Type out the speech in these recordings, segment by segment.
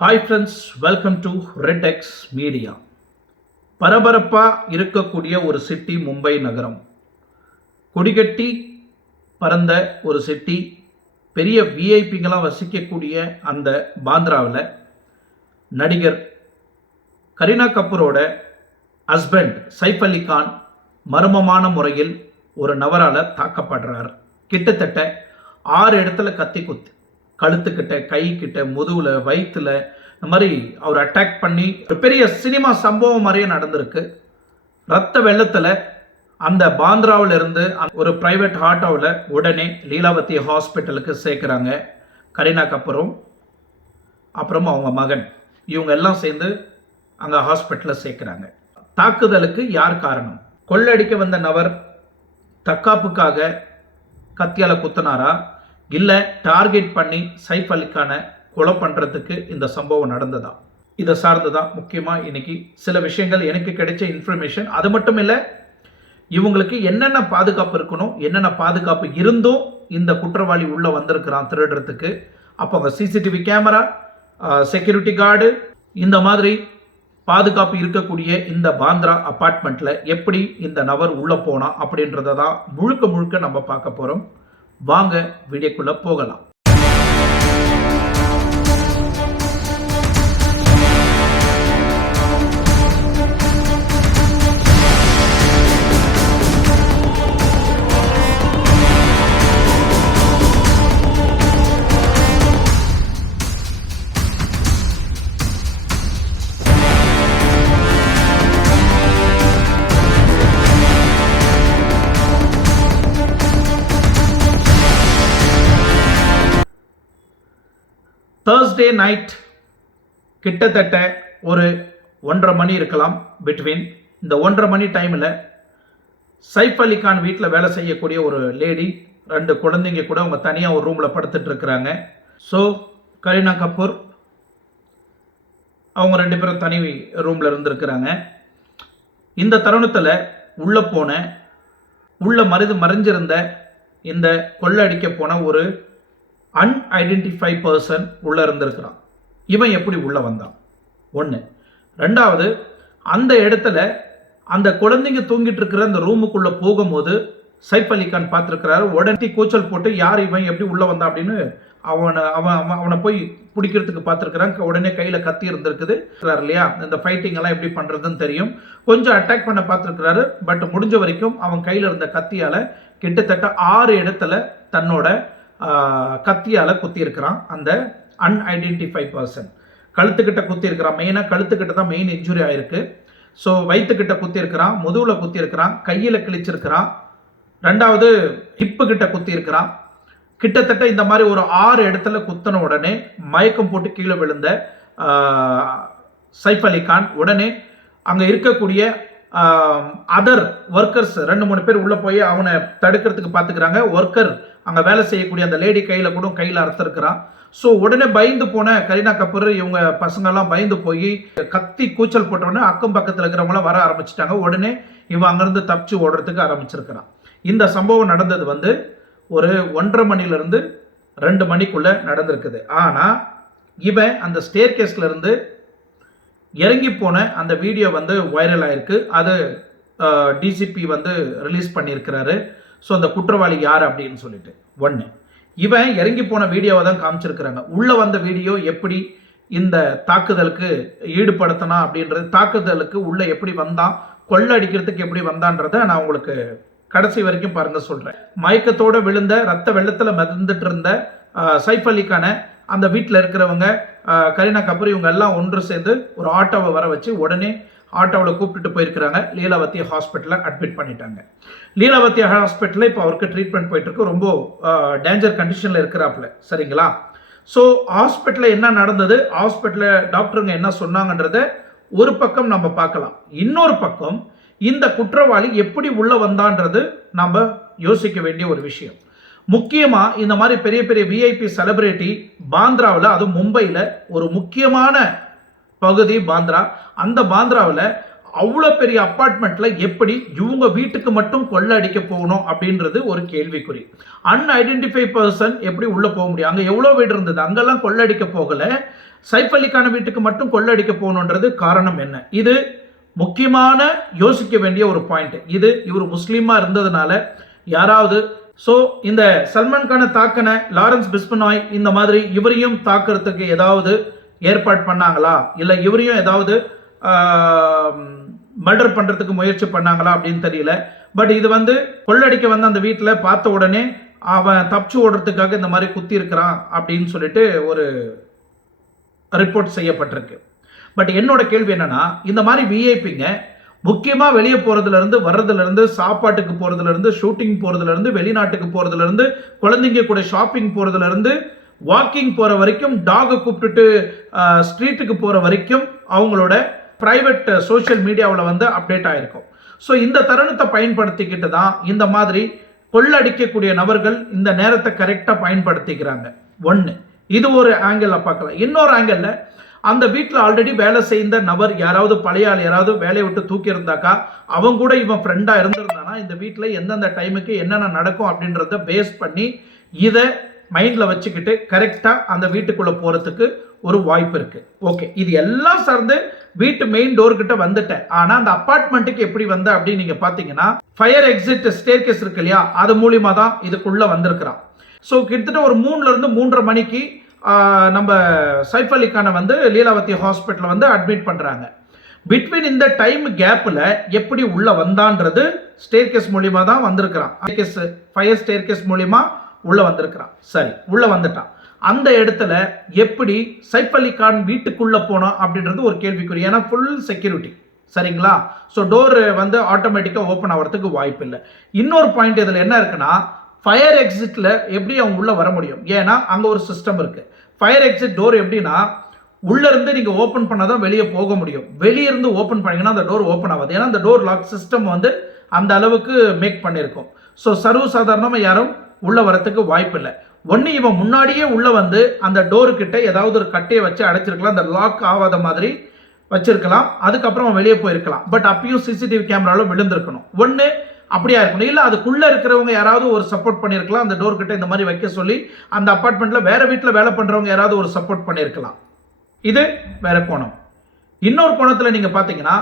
Hi friends, welcome to red X media. பரபரப்பாக இருக்கக்கூடிய ஒரு சிட்டி மும்பை நகரம். கொடிகட்டி பறந்த ஒரு சிட்டி. பெரிய விஐபிங்களாம் வசிக்கக்கூடிய அந்த பாந்திராவில் நடிகர் கரீனா கபூரோட ஹஸ்பண்ட் சைஃப் அலி கான் மர்மமான முறையில் ஒரு நபரால் தாக்கப்படுறார். கிட்டத்தட்ட 6 இடத்துல கத்தி குத்து, கழுத்துக்கிட்ட, கை கிட்ட, முதுகுல, வயிற்றுல, இந்த மாதிரி அவர் அட்டாக் பண்ணி ஒரு பெரிய சினிமா சம்பவம் மாதிரியே நடந்திருக்கு. ரத்த வெள்ளத்தில் அந்த பாந்திராவில் இருந்து ஒரு பிரைவேட் ஆட்டோவில் உடனே லீலாவதி ஹாஸ்பிட்டலுக்கு சேர்க்குறாங்க. கரீனா கபூரும் அப்புறமா அவங்க மகன் இவங்க எல்லாம் சேர்ந்து அங்கே ஹாஸ்பிட்டலில் சேர்க்குறாங்க. தாக்குதலுக்கு யார் காரணம்? கொள்ளடிக்க வந்த நபர் தற்காப்புக்காக கத்தியால் குத்தினாரா, இல்லை டார்கெட் பண்ணி சைஃப் அலி கானை கொலை பண்ணுறதுக்கு இந்த சம்பவம் நடந்ததா? இதை சார்ந்து தான் முக்கியமாக இன்னைக்கு சில விஷயங்கள் எனக்கு கிடைச்ச இன்ஃபர்மேஷன். அது மட்டும் இல்லை, இவங்களுக்கு என்னென்ன பாதுகாப்பு இருக்கணும், என்னென்ன பாதுகாப்பு இருந்தும் இந்த குற்றவாளி உள்ளே வந்திருக்கிறான் திருடுறதுக்கு. அப்போ அங்கே சிசிடிவி கேமரா, செக்யூரிட்டி கார்டு, இந்த மாதிரி பாதுகாப்பு இருக்கக்கூடிய இந்த பாந்திரா அப்பார்ட்மெண்ட்டில் எப்படி இந்த நபர் உள்ளே போனா அப்படின்றத தான் முழுக்க நம்ம பார்க்க போகிறோம். வாங்க வீடியோக்குள்ள போகலாம். தேர்ஸ்டே நைட் கிட்டத்தட்ட ஒரு 1:30 மணி இருக்கலாம். பிட்வீன் இந்த 1:30 மணி டைமில் சைஃப் அலி கான் வீட்டில் வேலை செய்யக்கூடிய ஒரு லேடி, 2 குழந்தைங்க கூட அவங்க தனியாக ஒரு ரூமில் படுத்துட்டு இருக்கிறாங்க. ஸோ கரீனா கபூர் அவங்க 2 பேரும் தனி ரூமில் இருந்திருக்கிறாங்க. இந்த தருணத்தில் உள்ள மறைஞ்சிருந்த இந்த கொள்ளடிக்க போன ஒரு அன்ஐடென்டிஃபை பர்சன் உள்ள இருந்திருக்கிறான். இவன் எப்படி உள்ள வந்தான்? 1. 2வது, அந்த இடத்துல அந்த குழந்தைங்க தூங்கிட்டு இருக்கிற அந்த ரூமுக்குள்ள போகும்போது சைஃப் அலி கான் பார்த்துருக்கிறாரு. உடனே கூச்சல் போட்டு யார் இவன், எப்படி உள்ள வந்தான் அப்படின்னு அவனை போய் பிடிக்கிறதுக்கு பார்த்துருக்கிறாங்க. உடனே கையில் கத்தி இருந்திருக்குது இல்லையா, இந்த ஃபைட்டிங் எல்லாம் எப்படி பண்ணுறதுன்னு தெரியும். கொஞ்சம் அட்டாக் பண்ண பார்த்துருக்கிறாரு. பட் முடிஞ்ச வரைக்கும் அவன் கையில் இருந்த கத்தியால் கிட்டத்தட்ட 6 இடத்துல தன்னோட கத்தியால் குத்தி இருக்கிறான். அந்த அன்ஐடென்டிஃபை பர்சன் கழுத்துக்கிட்ட குத்தி இருக்கிறான். மெயினாக கழுத்துக்கிட்ட தான் மெயின் இன்ஜுரி ஆயிருக்கு. ஸோ வயிற்றுக்கிட்ட குத்தி இருக்கிறான், முதுகில் குத்தி இருக்கிறான், கையில் கிழிச்சிருக்கிறான். 2வது ஹிப்பு கிட்ட குத்தி இருக்கிறான். கிட்டத்தட்ட இந்த மாதிரி ஒரு 6 இடத்துல குத்தின உடனே மயக்கம் போட்டு கீழே விழுந்த சைஃப் அலி கான் உடனே அங்கே இருக்கக்கூடிய அதர் ஒர்க்கர்ஸ் 2-3 பேர் உள்ளே போய் அவனை தடுக்கிறதுக்கு பார்த்துக்கிறாங்க. ஒர்க்கர் அங்கே வேலை செய்யக்கூடிய அந்த லேடி கையில் அறுத்திருக்கிறான். ஸோ உடனே பயந்து போன கரீனா கபூர் இவங்க பசங்கள்லாம் பயந்து போய் கத்தி கூச்சல் போட்டவுடனே அக்கம் பக்கத்தில் இருக்கிறவங்களாம் வர ஆரம்பிச்சிட்டாங்க. உடனே இவன் அங்கேருந்து தப்பிச்சு ஓடுறதுக்கு ஆரம்பிச்சிருக்கிறான். இந்த சம்பவம் நடந்தது ஒரு 1:30 மணிலிருந்து 2 மணிக்குள்ள நடந்திருக்குது. ஆனால் இவன் அந்த ஸ்டேர் கேஸ்ல இருந்து இறங்கி போன அந்த வீடியோ வைரல் ஆயிருக்கு. அது டிசிபி ரிலீஸ் பண்ணியிருக்கிறாரு. ஸோ அந்த குற்றவாளி யார் அப்படின்னு சொல்லிட்டு 1. இவன் இறங்கி போன வீடியோவை தான் காமிச்சிருக்கிறாங்க. உள்ள வந்த வீடியோ எப்படி இந்த தாக்குதலுக்கு ஈடுபடுத்தினா அப்படின்றது, தாக்குதலுக்கு உள்ள எப்படி வந்தான், கொள்ளடிக்கிறதுக்கு எப்படி வந்தான்றதை நான் உங்களுக்கு கடைசி வரைக்கும் பாருங்க சொல்றேன். மயக்கத்தோடு விழுந்த ரத்த வெள்ளத்தில் மிதந்துட்டு இருந்த சைஃப் அலி கானை அந்த வீட்டில் இருக்கிறவங்க கரீனா கபூர் இவங்க எல்லாம் ஒன்று சேர்ந்து ஒரு ஆட்டோவை வர வச்சு உடனே ஆட்டோவில் கூப்பிட்டுட்டு போயிருக்கிறாங்க. லீலாவதி ஹாஸ்பிட்டலில் அட்மிட் பண்ணிட்டாங்க. லீலாவதி ஹாஸ்பிட்டலில் இப்போ அவருக்கு ட்ரீட்மெண்ட் போயிட்டு இருக்கு. ரொம்ப டேஞ்சர் கண்டிஷனில் இருக்கிறாப்புல. சரிங்களா? ஸோ ஹாஸ்பிட்டலில் என்ன நடந்தது, ஹாஸ்பிட்டலில் டாக்டருங்க என்ன சொன்னாங்கன்றத ஒரு பக்கம் நம்ம பார்க்கலாம். இன்னொரு பக்கம் இந்த குற்றவாளி எப்படி உள்ள வந்தான்றது நம்ம யோசிக்க வேண்டிய ஒரு விஷயம். முக்கியமாக இந்த மாதிரி பெரிய பெரிய விஐபி செலிபிரிட்டி பாந்திராவில், அதுவும் மும்பையில் ஒரு முக்கியமான பகுதி பாந்திரா. அந்த பாந்திராவில் அவ்வளோ பெரிய அப்பார்ட்மெண்ட்ல எப்படி இவங்க வீட்டுக்கு மட்டும் கொள்ளை அடிக்க போகணும் அப்படின்றது ஒரு கேள்விக்குறி. அன்ஐடென்டிஃபை பர்சன் எப்படி உள்ள போக முடியும்? அங்க எவ்வளவு வீடு இருந்தது, அங்கெல்லாம் கொள்ளை அடிக்க போகல. சைஃப் அலிகான் வீட்டுக்கு மட்டும் கொள்ளை அடிக்க போகணுன்றது காரணம் என்ன? இது முக்கியமான யோசிக்க வேண்டிய ஒரு பாயிண்ட். இது இவர் முஸ்லீமா இருந்ததுனால யாராவது இந்த சல்மான் கானை தாக்கின லாரன்ஸ் பிஸ்பனாய் இந்த மாதிரி இவரையும் தாக்குறதுக்கு ஏதாவது ஏற்பாடு பண்ணாங்களா, இல்ல இவரையும் ஏதாவது மர்டர் பண்றதுக்கு முயற்சி பண்ணாங்களா அப்படின்னு தெரியல. பட் இது கொள்ளடிக்க அந்த வீட்டில் பார்த்த உடனே அவன் தப்பிச்சு ஓடுறதுக்காக இந்த மாதிரி குத்தி இருக்கிறான் அப்படின்னு சொல்லிட்டு ஒரு ரிப்போர்ட் செய்யப்பட்டிருக்கு. பட் என்னோட கேள்வி என்னன்னா, இந்த மாதிரி விஐபிங்க முக்கியமாக வெளியே போறதுல இருந்து வர்றதுல இருந்து, சாப்பாட்டுக்கு போறதுல இருந்து, ஷூட்டிங் போறதுல இருந்து, வெளிநாட்டுக்கு போறதுல இருந்து, குழந்தைங்க கூட ஷாப்பிங் போறதுல இருந்து, வாக்கிங் போற வரைக்கும், டாகை கூப்பிட்டுட்டு ஸ்ட்ரீட்டுக்கு போற வரைக்கும் அவங்களோட பிரைவேட் சோஷியல் மீடியாவில் அப்டேட் ஆயிருக்கும். ஸோ இந்த தருணத்தை பயன்படுத்திக்கிட்டு தான் இந்த மாதிரி கொள்ளடிக்கக்கூடிய நபர்கள் இந்த நேரத்தை கரெக்டாக பயன்படுத்திக்கிறாங்க. ஒன்று, இது ஒரு ஆங்கிள் பார்க்கலாம். இன்னொரு ஆங்கிள், அந்த வீட்டில் ஆல்ரெடி வேலை செய்த நபர் யாராவது பழைய ஆள் யாராவது வேலையை விட்டு தூக்கி இருந்தாக்கா அவங்க கூட இவன் ஃப்ரெண்டாக இருந்திருந்தானா இந்த வீட்டில் எந்தெந்த டைமுக்கு என்னென்ன நடக்கும் அப்படின்றத பேஸ் பண்ணி இதை மைண்டில் வச்சுக்கிட்டு கரெக்டாக அந்த வீட்டுக்குள்ளே போகிறதுக்கு ஒரு வாய்ப்பு இருக்கு. ஓகே, இது எல்லாம் சார்ந்து வீட்டு மெயின் டோர் கிட்ட வந்துட்டேன். ஆனா அந்த அபார்ட்மெண்ட்டுக்கு எப்படி வந்த அப்படின்னு நீங்க பாத்தீங்கன்னா, ஃபயர் எக்ஸிட் ஸ்டேர்கேஸ் இருக்கு இல்லையா, அது மூலியமா தான் இதுக்குள்ள வந்திருக்கிறான். ஸோ கிட்டத்தட்ட ஒரு 3ல இருந்து 3:30 மணிக்கு நம்ம சைஃப் அலிகானை லீலாவதி ஹாஸ்பிட்டல் அட்மிட் பண்றாங்க. பிட்வீன் இந்த டைம் கேப்ல எப்படி உள்ள வந்தான்றது ஸ்டேர்கேஸ் மூலியமா தான் வந்திருக்கிறான். ஃபயர் ஸ்டேர்கேஸ் மூலியமா உள்ள வந்திருக்கிறான். சரி, உள்ள வந்துட்டான். அந்த இடத்துல எப்படி சைஃப் அலிகான் வீட்டுக்குள்ள போனோம் அப்படின்றது ஒரு கேள்விக்குறி. ஏன்னா ஃபுல் செக்யூரிட்டி, சரிங்களா? ஸோ டோர் ஆட்டோமேட்டிக்காக ஓப்பன் ஆகிறதுக்கு வாய்ப்பு இல்லை. இன்னொரு பாயிண்ட் இதில் என்ன இருக்குன்னா, ஃபயர் எக்ஸிட்ல எப்படி அவங்க உள்ள வர முடியும்? ஏன்னா அங்கே ஒரு சிஸ்டம் இருக்கு. ஃபயர் எக்ஸிட் டோர் எப்படின்னா, உள்ள இருந்து நீங்க ஓப்பன் பண்ணாதான் வெளியே போக முடியும். வெளியே இருந்து ஓப்பன் பண்ணீங்கன்னா அந்த டோர் ஓப்பன் ஆகாது. ஏன்னா அந்த டோர் லாக் சிஸ்டம் அந்த அளவுக்கு மேக் பண்ணியிருக்கோம். ஸோ சர்வசாதாரணமாக யாரும் உள்ள வரத்துக்கு வாய்ப்பு இல்லை. ஒன்று, இவன் முன்னாடியே உள்ள அந்த டோரு கிட்ட ஏதாவது ஒரு கட்டையை வச்சு அடைச்சிருக்கலாம், அந்த லாக் ஆகாத மாதிரி வச்சிருக்கலாம். அதுக்கப்புறம் வெளியே போயிருக்கலாம். பட் அப்பயும் சிசிடிவி கேமரால விழுந்திருக்கணும். ஒன்று அப்படியா இருக்கணும், இல்லை அதுக்குள்ள இருக்கிறவங்க யாராவது ஒரு சப்போர்ட் பண்ணியிருக்கலாம். அந்த டோர் கிட்ட இந்த மாதிரி வைக்க சொல்லி அந்த அபார்ட்மெண்ட்ல வேற வீட்டில் வேலை பண்றவங்க யாராவது ஒரு சப்போர்ட் பண்ணியிருக்கலாம். இது வேற கோணம். இன்னொரு கோணத்தில் நீங்க பாத்தீங்கன்னா,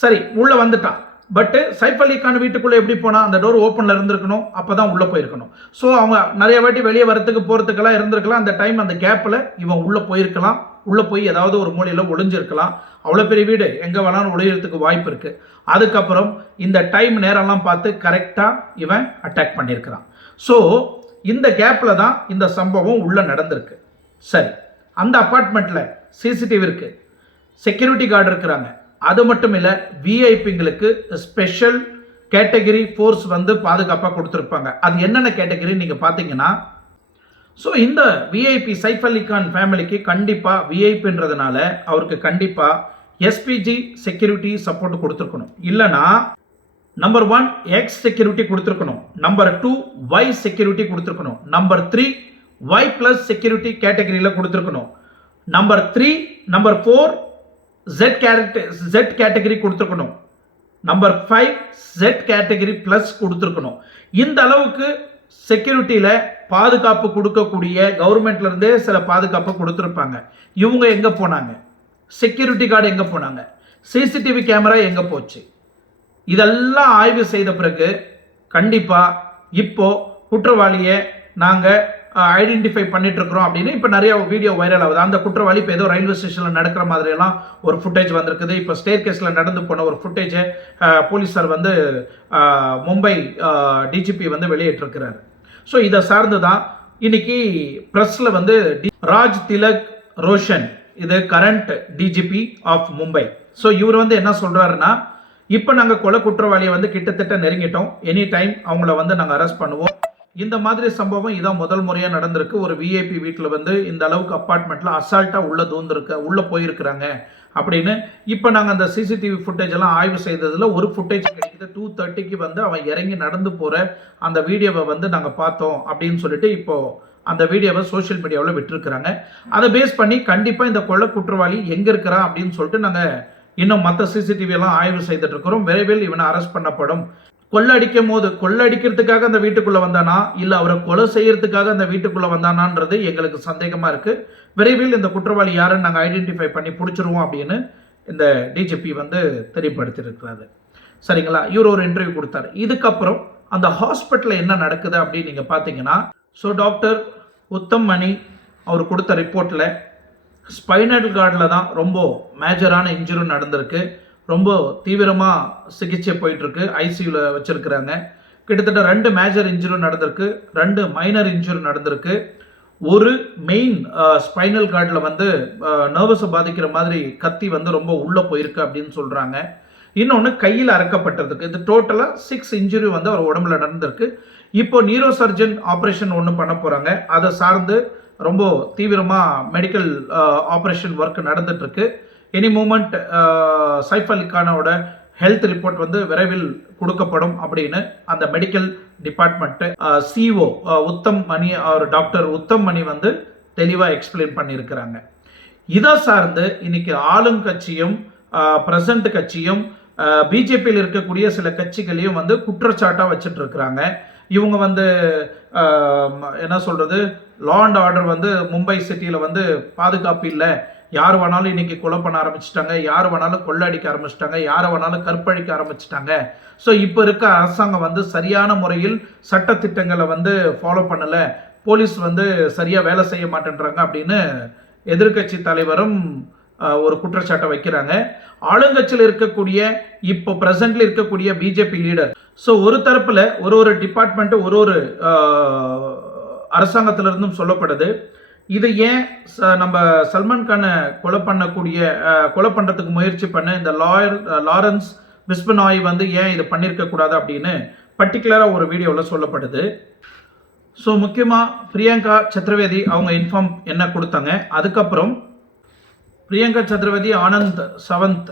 சரி உள்ள வந்துட்டான், பட் சைஃப் அலிகான் வீட்டுக்குள்ள எப்படி போனா? அந்த டோர் ஓப்பன்ல இருந்திருக்கணும், அப்பதான் உள்ள போயிருக்கணும். ஸோ அவங்க நிறைய வாட்டி வெளியே வரத்துக்கு போறதுக்கெல்லாம் இருந்திருக்கலாம். அந்த டைம் அந்த கேப்ல இவன் உள்ள போயிருக்கலாம். உள்ள போய் ஏதாவது ஒரு மூலையில ஒளிஞ்சிருக்கலாம். அவ்வளவு பெரிய வீடு, எங்க வேணாலும் ஒளியறதுக்கு வாய்ப்பு இருக்கு. அதுக்கப்புறம் இந்த டைம் நேரம்லாம் பார்த்து கரெக்டா இவன் அட்டாக் பண்ணியிருக்கிறான். ஸோ இந்த கேப்ல தான் இந்த சம்பவம் உள்ள நடந்திருக்கு. சரி, அந்த அபார்ட்மெண்ட்ல சிசிடிவி இருக்கு, செக்யூரிட்டி கார்டு இருக்கிறாங்க. அது மட்டும் இல்ல, விஐபிங்களுக்கு ஸ்பெஷல் கேட்டகரி ஃபோர்ஸ் பாதுகாப்பாக கொடுத்துருப்பாங்க. அது என்னென்ன கேட்டகரி நீங்க பாத்தீங்கன்னா, ஸோ இந்த விஐபி சைஃப் அலிகான் ஃபேமிலிக்கு கண்டிப்பா விஐபின்றதுனால அவருக்கு கண்டிப்பா எஸ்பிஜி செக்யூரிட்டி சப்போர்ட் கொடுத்துருக்கணும். இல்லைனா நம்பர் 1 எக்ஸ் செக்யூரிட்டி கொடுத்துருக்கணும், நம்பர் 2 ஒய் செக்யூரிட்டி கொடுத்துருக்கணும், நம்பர் 3 ஒய் பிளஸ் செக்யூரிட்டி கேட்டகரியில் கொடுத்துருக்கணும், நம்பர் 4 Z கேட்டகரி கொடுத்துருக்கணும், நம்பர் 5 Z கேட்டகரி பிளஸ் கொடுத்துருக்கணும். இந்த அளவுக்கு செக்யூரிட்டியில பாதுகாப்பு கொடுக்கக்கூடிய கவர்மெண்ட்ல இருந்தே சில பாதுகாப்பு கொடுத்துருப்பாங்க. இவங்க எங்க போனாங்க? செக்யூரிட்டி கார்டு எங்க போனாங்க? சிசிடிவி கேமரா எங்க போச்சு? இதெல்லாம் ஆய்வு செய்த பிறகு கண்டிப்பா இப்போ குற்றவாளியை நாங்க ஐடென்டிஃபை பண்ணிட்டு இருக்கிறோம் அப்படின்னு இப்போ நிறைய வீடியோ வைரல் ஆகுது. அந்த குற்றவாளி இப்போ ஏதோ ரயில்வே ஸ்டேஷனில் நடக்கிற மாதிரி எல்லாம் ஒரு ஃபுட்டேஜ் வந்திருக்குது. இப்போ ஸ்டேர் கேஸில் நடந்து போன ஒரு ஃபுட்டேஜை போலீஸார் மும்பை டிஜிபி வெளியிட்டிருக்கிறாரு. ஸோ இதை சார்ந்து தான் இன்னைக்கு ப்ரெஸ்ல ராஜ் திலக் ரோஷன், இது current DGP of Mumbai. So இவர் என்ன சொல்றாருன்னா, இப்போ நாங்கள் கொலை குற்றவாளியை கிட்டத்தட்ட நெருங்கிட்டோம், எனி டைம் அவங்கள நாங்கள் அரெஸ்ட் பண்ணுவோம். இந்த மாதிரி சம்பவம் இதான் முதல் முறையா நடந்திருக்கு. ஒரு விஐபி வீட்டில் இந்த அளவுக்கு அப்பார்ட்மெண்ட்ல அசால்ட்டா உள்ள போயிருக்கிறாங்க அப்படின்னு இப்போ நாங்கள் அந்த சிசிடிவி ஃபுட்டேஜ் எல்லாம் ஆய்வு செய்ததுல ஒரு ஃபுட்டேஜ் கிடைக்குது. 2:30க்கு அவன் இறங்கி நடந்து போற அந்த வீடியோவை நாங்கள் பார்த்தோம் அப்படின்னு சொல்லிட்டு இப்போ அந்த வீடியோவை சோஷியல் மீடியாவில் விட்டுருக்குறாங்க. அதை பேஸ் பண்ணி கண்டிப்பாக இந்த கொலை குற்றவாளி எங்கே இருக்கிறான் அப்படின்னு சொல்லிட்டு நாங்கள் இன்னும் மற்ற சிசிடிவி எல்லாம் ஆய்வு செய்துட்டு இருக்கிறோம். விரைவில் இவனை அரெஸ்ட் பண்ணப்படும். கொள்ளடிக்கிறதுக்காக அந்த வீட்டுக்குள்ள வந்தானா இல்ல அவரை கொலை செய்யறதுக்காக அந்த வீட்டுக்குள்ள வந்தானான்றது எங்களுக்கு சந்தேகமா இருக்கு. விரைவில் இந்த குற்றவாளி யாருன்னு நாங்கள் ஐடென்டிஃபை பண்ணி பிடிச்சிருவோம் அப்படின்னு இந்த டிஜிபி வந்து தெரியப்படுத்தியிருக்கிறாரு. சரிங்களா? இவர் ஒரு இன்டர்வியூ கொடுத்தாரு. இதுக்கப்புறம் அந்த ஹாஸ்பிட்டலில் என்ன நடக்குது அப்படின்னு நீங்கள் பார்த்தீங்கன்னா, ஸோ டாக்டர் உத்தம் மணி அவர் கொடுத்த ரிப்போர்ட்டில் ஸ்பைனல் கார்டில் தான் ரொம்ப மேஜரான இன்ஜுரி நடந்திருக்கு. ரொம்ப தீவிரமாக சிகிச்சை போயிட்டுருக்கு. ஐசியூவில் வச்சுருக்கிறாங்க. கிட்டத்தட்ட 2 மேஜர் இன்ஜுரி நடந்திருக்கு, 2 மைனர் இன்ஜுரி நடந்திருக்கு. ஒரு மெயின் ஸ்பைனல் கார்டில் வந்து நர்வஸை பாதிக்கிற மாதிரி கத்தி வந்து ரொம்ப உள்ளே போயிருக்கு அப்படின்னு சொல்கிறாங்க. இன்னொன்று கையில் அறக்கப்பட்டிருக்கு. இது டோட்டலாக 6 இன்ஜுரி வந்து அவர் உடம்புல நடந்திருக்கு. இப்போ நியூரோ சர்ஜன் ஆப்ரேஷன் ஒன்று பண்ண போகிறாங்க. அதை சார்ந்து ரொம்ப தீவிரமாக மெடிக்கல் ஆப்ரேஷன் ஒர்க் நடந்துட்டுருக்கு. Any moment Saif Ali கானோட health report வந்து விரைவில் கொடுக்கப்படும் அப்படின்னு அந்த மெடிக்கல் டிபார்ட்மெண்ட்டு சிஓ உத்தம் மணி அவர் டாக்டர் உத்தம் மணி வந்து தெளிவாக எக்ஸ்பிளைன் பண்ணியிருக்கிறாங்க. இதை சார்ந்து இன்னைக்கு ஆளுங்கட்சியும் பிரசன்ட் கட்சியும் பிஜேபியில் இருக்கக்கூடிய சில கட்சிகளையும் வந்து குற்றச்சாட்டாக வச்சுட்டு இருக்கிறாங்க. இவங்க வந்து என்ன சொல்றது, லா அண்ட் ஆர்டர் வந்து மும்பை சிட்டியில் வந்து பாதுகாப்பு இல்லை, யார் வேணாலும் இன்னைக்கு கொலை பண்ண ஆரம்பிச்சிட்டாங்க, யார் வேணாலும் கொள்ளடிக்க ஆரம்பிச்சிட்டாங்க, யாரை வேணாலும் கற்பழிக்க ஆரம்பிச்சிட்டாங்க. ஸோ இப்போ இருக்க அரசாங்கம் வந்து சரியான முறையில் சட்டத்திட்டங்களை வந்து ஃபாலோ பண்ணலை, போலீஸ் வந்து சரியாக வேலை செய்ய மாட்டேன்றாங்க அப்படின்னு எதிர்கட்சி தலைவரும் ஒரு குற்றச்சாட்டை வைக்கிறாங்க. ஆளுங்கட்சியில் இருக்கக்கூடிய இப்போ பிரசன்ட்ல இருக்கக்கூடிய பிஜேபி லீடர் ஸோ ஒரு தரப்புல ஒரு டிபார்ட்மெண்ட் ஒரு அரசாங்கத்திலிருந்தும் சொல்லப்படுது. இது ஏன் நம்ம சல்மான் கானை கொலை பண்றதுக்கு முயற்சி பண்ண இந்த லாரன்ஸ் பிஸ்பனாய் வந்து ஏன் இது பண்ணியிருக்க கூடாது அப்படின்னு பர்டிகுலரா ஒரு வீடியோவில் சொல்லப்படுது. ஸோ முக்கியமாக பிரியங்கா சதுர்வேதி அவங்க இன்ஃபார்ம் என்ன கொடுத்தாங்க. அதுக்கப்புறம் பிரியங்கா சதுர்வேதி, ஆனந்த் சவந்த்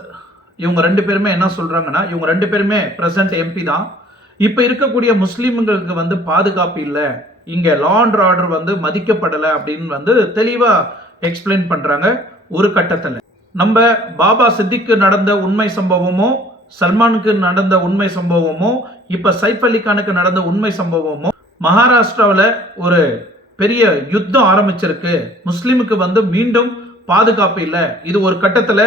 இவங்க 2 பேருமே என்ன சொல்றாங்கன்னா, இவங்க 2 பேருமே பிரசன்ட் எம்பி தான். இப்போ இருக்கக்கூடிய முஸ்லீம்களுக்கு வந்து பாதுகாப்பு இல்லை, இங்கே லா அண்ட் ஆர்டர் வந்து மதிக்கப்படலை அப்படின்னு வந்து தெளிவாக எக்ஸ்பிளைன் பண்ணுறாங்க. ஒரு கட்டத்தில் நம்ம பாபா சித்திக்கு நடந்த உண்மை சம்பவமோ, சல்மானுக்கு நடந்த உண்மை சம்பவமோ, இப்போ சைஃப் அலி கானுக்கு நடந்த உண்மை சம்பவமோ, மகாராஷ்டிராவில் ஒரு பெரிய யுத்தம் ஆரம்பிச்சிருக்கு, முஸ்லீமுக்கு வந்து மீண்டும் பாதுகாப்பு இல்லை. இது ஒரு கட்டத்தில்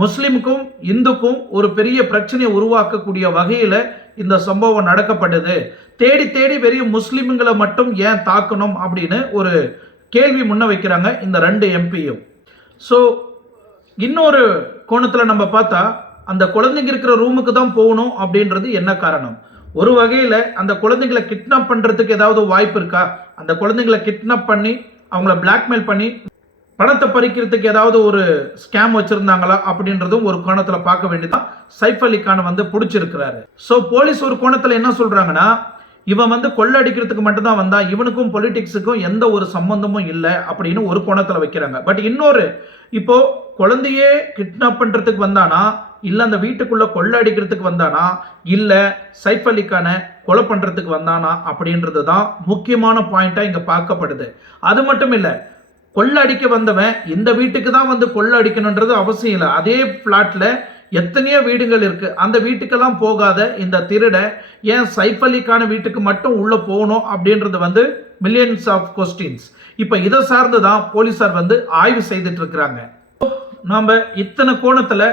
முஸ்லிமுக்கும் இந்துக்கும் ஒரு பெரிய பிரச்சனையை உருவாக்கக்கூடிய வகையில் இந்த சம்பவம் நடக்கப்பட்டது. தேடி தேடி வெறும் முஸ்லிம்களை மட்டும் ஏன் தாக்கணும் அப்படின்னு ஒரு கேள்வி முன்ன வைக்கிறாங்க இந்த 2 எம்பியும். ஸோ இன்னொரு கோணத்தில் நம்ம பார்த்தா, அந்த குழந்தைங்க இருக்கிற ரூமுக்கு தான் போகணும் அப்படின்றது என்ன காரணம்? ஒரு வகையில் அந்த குழந்தைங்களை கிட்னாப் பண்ணுறதுக்கு ஏதாவது வாய்ப்பு இருக்கா? அந்த குழந்தைங்களை கிட்னாப் பண்ணி அவங்கள பிளாக்மெயில் பண்ணி பணத்தை பறிக்கிறதுக்கு ஏதாவது ஒரு ஸ்கேம் வச்சிருந்தாங்களா அப்படின்றதும் ஒரு கோணத்தில் பார்க்க வேண்டியதான். சைஃப் அலி கானை வந்து பிடிச்சிருக்கிறாரு. ஸோ போலீஸ் ஒரு கோணத்தில் என்ன சொல்றாங்கன்னா, இவன் வந்து கொள்ளடிக்கிறதுக்கு மட்டும்தான் வந்தா, இவனுக்கும் பொலிட்டிக்ஸுக்கும் எந்த ஒரு சம்பந்தமும் இல்லை அப்படின்னு ஒரு கோணத்தில் வைக்கிறாங்க. பட் இன்னொரு, இப்போ குழந்தையே கிட்னாப் பண்றதுக்கு வந்தானா, இல்ல அந்த வீட்டுக்குள்ள கொள்ளடிக்கிறதுக்கு வந்தானா, இல்ல சைஃப் அலி கானை கொலை பண்றதுக்கு வந்தானா அப்படின்றது தான் முக்கியமான பாயிண்டா இங்க பார்க்கப்படுது. அது மட்டும் இல்லை, கொள்ள அடிக்க வந்தவன் இந்த வீட்டுக்கு தான் வந்து கொள்ள அடிக்கணுன்றது அவசியம் இல்லை. அதே பிளாட்ல எத்தனையோ வீடுகள் இருக்கு, அந்த வீட்டுக்கெல்லாம் போகாத இந்த திருட ஏன் சைஃப் அலி கான் வீட்டுக்கு மட்டும் உள்ள போகணும் அப்படின்றது வந்து மில்லியன்ஸ் ஆஃப் கொஸ்டின்ஸ். இப்போ இதை சார்ந்து தான் போலீசார் வந்து ஆய்வு செய்துட்டு இருக்கிறாங்க. நம்ம இத்தனை கோணத்தில்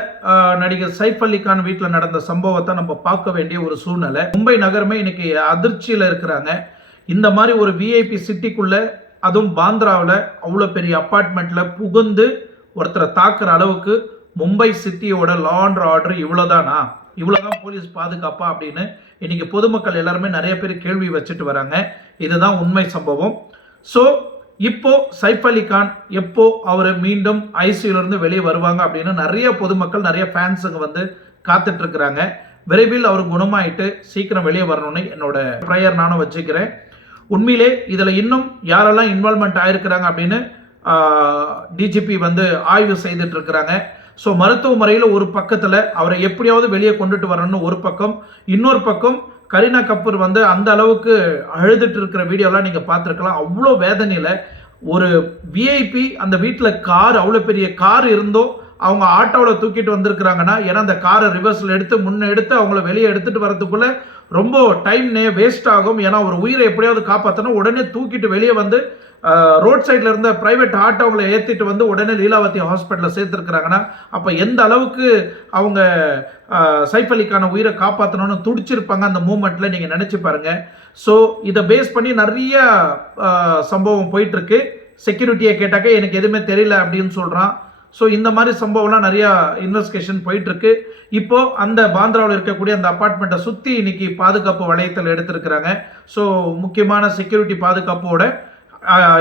நடிகர் சைஃப் அலி கான் வீட்டில் நடந்த சம்பவத்தை நம்ம பார்க்க வேண்டிய ஒரு சூழ்நிலை. மும்பை நகரமே இன்னைக்கு அதிர்ச்சியில் இருக்கிறாங்க. இந்த மாதிரி ஒரு விஐபி சிட்டிக்குள்ள, அதுவும் பாந்திராவில் அவ்வளோ பெரிய அப்பார்ட்மெண்ட்ல புகுந்து ஒருத்தரை தாக்குற அளவுக்கு மும்பை சிட்டியோட லா அண்ட் ஆர்டர் இவ்வளோதானா, இவ்வளோதான் போலீஸ் பாதுகாப்பா அப்படின்னு இன்னைக்கு பொதுமக்கள் எல்லாருமே நிறைய பேர் கேள்வி வச்சுட்டு வராங்க. இதுதான் உண்மை சம்பவம். ஸோ இப்போ சைஃப் அலி கான் எப்போ அவர் மீண்டும் ஐசியூலேருந்து வெளியே வருவாங்க அப்படின்னு நிறைய பொதுமக்கள், நிறைய ஃபேன்ஸுங்க வந்து காத்துட்டு இருக்கிறாங்க. விரைவில் அவர் குணமாயிட்டு சீக்கிரம் வெளியே வரணும்னு என்னோட ப்ரேயர் நானும் வச்சுக்கிறேன். உண்மையிலே இதில் இன்னும் யாரெல்லாம் இன்வால்மெண்ட் ஆயிருக்கிறாங்க அப்படின்னு டிஜிபி வந்து ஆய்வு செய்துட்டு இருக்கிறாங்க. ஸோ மருத்துவ முறையில் ஒரு பக்கத்தில் அவரை எப்படியாவது வெளியே கொண்டுட்டு வரணும்னு ஒரு பக்கம், இன்னொரு பக்கம் கரீனா கபூர் வந்து அந்த அளவுக்கு அழுதுட்டு இருக்கிற வீடியோலாம் நீங்கள் பார்த்துருக்கலாம். அவ்வளோ வேதனையில் ஒரு விஐபி அந்த வீட்டில் கார், அவ்வளோ பெரிய கார் இருந்தோ அவங்க ஆட்டோவில் தூக்கிட்டு வந்திருக்கிறாங்கன்னா, ஏன்னா அந்த காரை ரிவர்ஸில் எடுத்து முன்ன எடுத்து அவங்கள வெளியே எடுத்துட்டு வரதுக்குள்ள ரொம்ப டைம் வேஸ்ட் ஆகும். ஏன்னா ஒரு உயிரை எப்படியாவது காப்பாற்றணும். உடனே தூக்கிட்டு வெளியே வந்து ரோட் சைடில் இருந்த பிரைவேட் ஆட்டோவில் ஏற்றிட்டு வந்து உடனே லீலாவதி ஹாஸ்பிட்டலில் சேர்த்துருக்குறாங்கன்னா, அப்போ எந்த அளவுக்கு அவங்க சைஃப் அலிக்கான உயிரை காப்பாற்றணும்னு துடிச்சிருப்பாங்க அந்த மூமெண்ட்டில், நீங்கள் நினச்சி பாருங்கள். ஸோ இதை பேஸ் பண்ணி நிறைய சம்பவம் போயிட்டுருக்கு. செக்யூரிட்டியை கேட்டாக்க எனக்கு எதுவுமே தெரியல அப்படின்னு சொல்கிறான். ஸோ இந்த மாதிரி சம்பவம்லாம் நிறையா இன்வெஸ்டிகேஷன் போயிட்டுருக்கு. இப்போது அந்த பாந்திராவில் இருக்கக்கூடிய அந்த அப்பார்ட்மெண்ட்டை சுற்றி இன்னைக்கு பாதுகாப்பு வளையத்தில் எடுத்திருக்கிறாங்க. ஸோ முக்கியமான செக்யூரிட்டி பாதுகாப்போட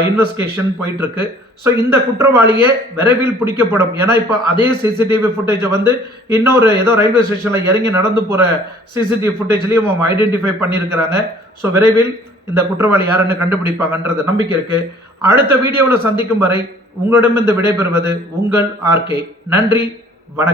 இன்வெஸ்டிகேஷன் போயிட்டுருக்கு. ஸோ இந்த குற்றவாளியே விரைவில் பிடிக்கப்படும். ஏன்னா இப்போ அதே சிசிடிவி ஃபுட்டேஜை வந்து இன்னொரு ஏதோ ரயில்வே ஸ்டேஷனில் இறங்கி நடந்து போகிற சிசிடிவி ஃபுட்டேஜ்லேயும் அவங்க ஐடென்டிஃபை பண்ணியிருக்கிறாங்க. ஸோ விரைவில் இந்த குற்றவாளி யாருன்னு கண்டுபிடிப்பாங்கன்றது நம்பிக்கை இருக்குது. அடுத்த வீடியோவில் சந்திக்கும் வரை உங்களிடம் இந்த விடைபெறுவது உங்கள் ஆர்கே. நன்றி, வணக்கம்.